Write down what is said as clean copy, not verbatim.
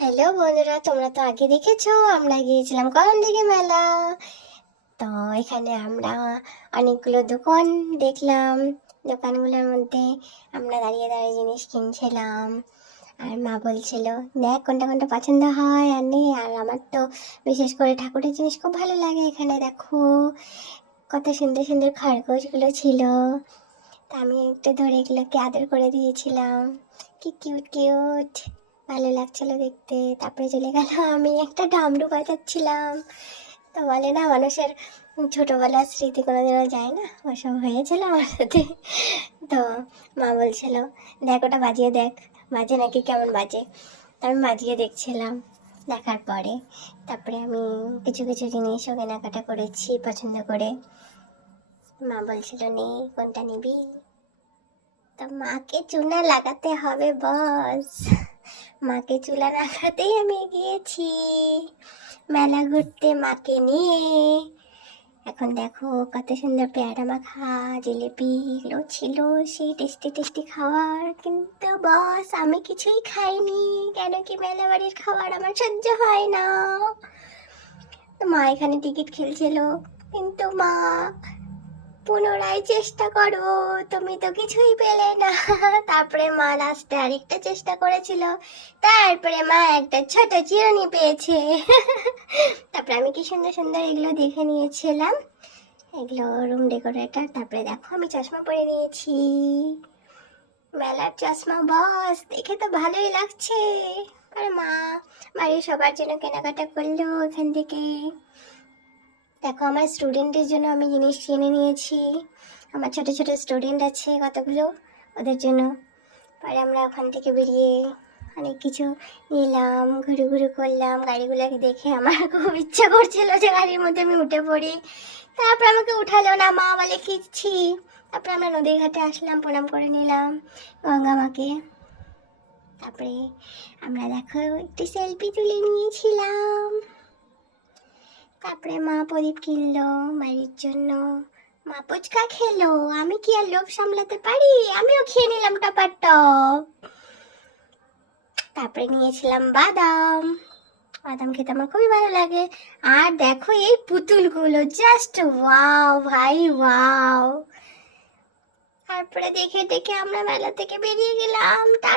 Hello বন্ধুরা, তোমরা তো আগে দেখেছো আমরা গিয়েছিলাম কখন দিকে মেলা। তো এখানে আমরা অনেকগুলো দোকান দেখলাম। দোকানগুলোর মধ্যে আমরা দাঁড়িয়ে দাঁড়িয়ে জিনিস কিনছিলাম। আর মা বলছিল, দেখ কোনটা কোনটা পছন্দ হয় আর নেই। আর আমার তো বিশেষ করে ঠাকুরের জিনিস খুব ভালো লাগে। এখানে দেখো কত সুন্দর সুন্দর খরগোশগুলো ছিল। তা আমি একটু ধরে এগুলোকে আদর করে দিয়েছিলাম। কি কিউট কিউট, ভালো লাগছিল দেখতে। তারপরে চলে গেল, আমি একটা ডামরু বাজাচ্ছিলাম। তো বলে না, মানুষের ছোটবেলার স্মৃতি কোনোদিনও যায় না, ওসব হয়েছিল আমার সাথে। তো মা বলছিল, দেখ ওটা বাজিয়ে দেখ, বাজে নাকি, কেমন বাজে। তো আমি বাজিয়ে দেখছিলাম। দেখার পরে তারপরে আমি কিছু কিছু জিনিসও কেনাকাটা করেছি পছন্দ করে। মা বলছিল, নে কোনটা নিবি। তো মাকে চুনা লাগাতে হবে বস। মাকে চুলা লাগাতেই আমি গিয়েছি মেলা ঘুরতে মাকে নিয়ে। এখন দেখো কত সুন্দর পেয়ারা মাখা, জিলিপি এগুলো ছিল, সেই টেস্টি টেস্টি খাবার। কিন্তু বস আমি কিছুই খাইনি, কেন কি মেলা বাড়ির খাবার আমার সহ্য হয় না। তো মা এখানে টিকিট খেলছিল, কিন্তু মা পুনরায় চেষ্টা করো, তুমি তো কিছুই পেলে না। তারপরে মা লাস্টে আরেকটা চেষ্টা করেছিল, তারপরে মা একটা ছোট চিরুনি পেয়েছে। তারপরে আমি কি সুন্দর সুন্দর এগুলো দেখে নিয়েছিলাম, এগুলো রুম ডেকোরেটর। তারপরে দেখো আমি চশমা পরে নিয়েছি, মেলার চশমা বস, দেখে তো ভালোই লাগছে। আর মা বাড়ির সবার জন্য কেনাকাটা করলো এখান থেকে। দেখো আমার স্টুডেন্টের জন্য আমি জিনিস কিনে নিয়েছি। আমার ছোট ছোট স্টুডেন্ট আছে কতগুলো, ওদের জন্য। পরে আমরা ওখান থেকে বেরিয়ে অনেক কিছু নিলাম, ঘুরে ঘুরে করলাম। গাড়িগুলোকে দেখে আমার খুব ইচ্ছা করছিল যে গাড়ির মধ্যে আমি উঠে পড়ি। তারপর আমাকে উঠালো না, মা বলে খিচ্ছি। তারপরে আমরা নদীর ঘাটে আসলাম, প্রণাম করে নিলাম গঙ্গা মাকে। তারপরে আমরা দেখো একটু সেলফি তুলে নিয়েছিলাম। তারপরে মা প্রদীপ কিনলো বাড়ির জন্য, মা ফুচকা খেলো। আমি কি আর লোভ সামলাতে পারি, আমিও খেয়ে নিলাম টপার টপ। তারপরে নিয়েছিলাম বাদাম, বাদাম খেতে আমার খুবই ভালো লাগে। আর দেখো এই পুতুলগুলো, জাস্ট ওয়াও ভাই ওয়াও। তারপরে দেখে দেখে আমরা মেলা থেকে বেরিয়ে গেলাম। টাটা।